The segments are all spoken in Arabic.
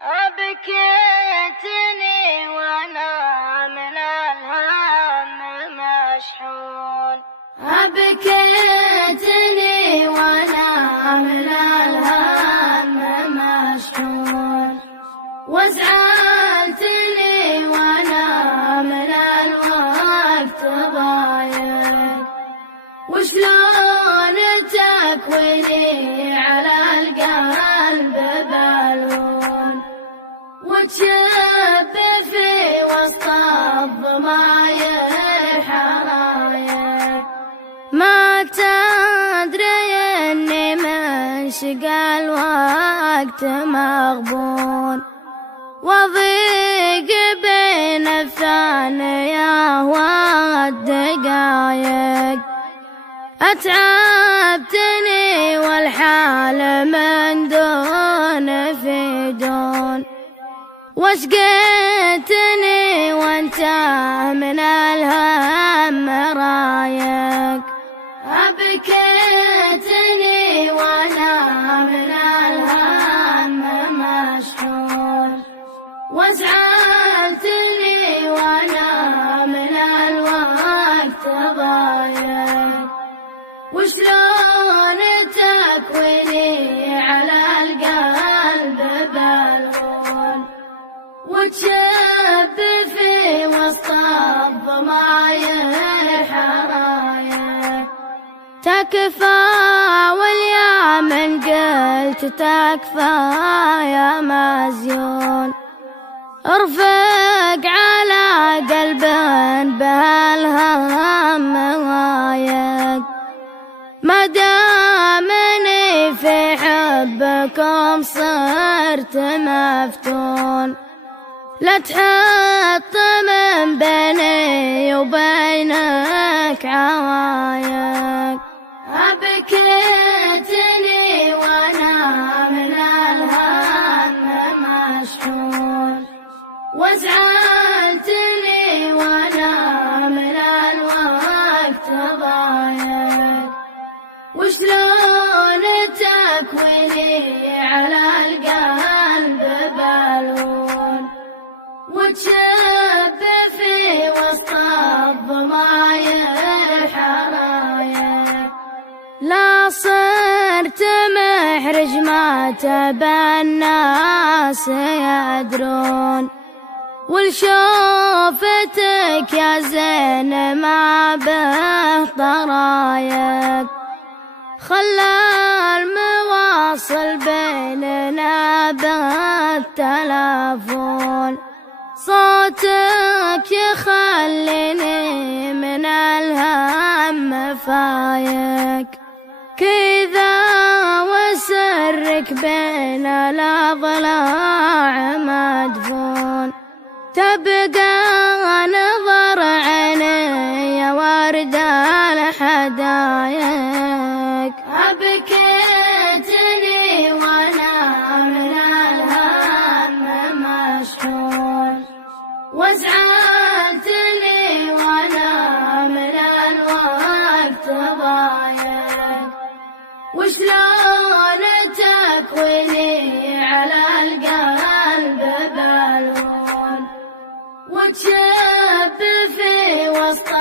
أبكيتني وأنا من الهم مشحون، أبكيتني وأنا من الهم مشحون، وازعلتني وأنا من الوقت ضايق، وشلون تكويني على القلب بالون، وتشب في وسط الضماير حرايق، ما تدري اني من شقى الوقت مغبون، وضيق بين الثانية والدقايق، أتعبتني والحال من دون في دون، وشقيتني وانت من الهم رايق، أبكيتني وانا من الهم مشحون، وازعلتني وانا من الوقت ضايق، وشلون تكويني على القلب بالون، وتشب في وسط الضماير حرايق، تكفى واليا من قلت تكفى يا مزيون، ارفق على قلب بهالهم ضايق، ما دامني في حبكم صرت مفتون، لا تحط من بيني وبينك عوايق، أبكيتني وأنا من الهم مشحون، وازعلتني وأنا من الوقت ضايق، وشلون تكويني على القلب بالون، وتشب في وسط الضماير حرايق، لا صرت محرج ما تبى الناس يدرون، ولشوفتك يا زين ما به طرايق، خلى المواصل بيننا بالتلفون، صوتك يخليني من الهم فايق، كذا وسرك بين الأضلاع مدفون، تبقى نظر عيني يا ورد الحدايق، أبكيتني وأنا من الهم مشحون، وازعلتني وأنا من الوقت ضايق، وشلون تكويني على القلب بالون، وتشب في وسط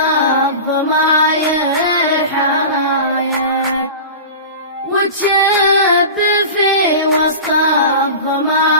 الضماير حرايق، وتشب في وسط الضماير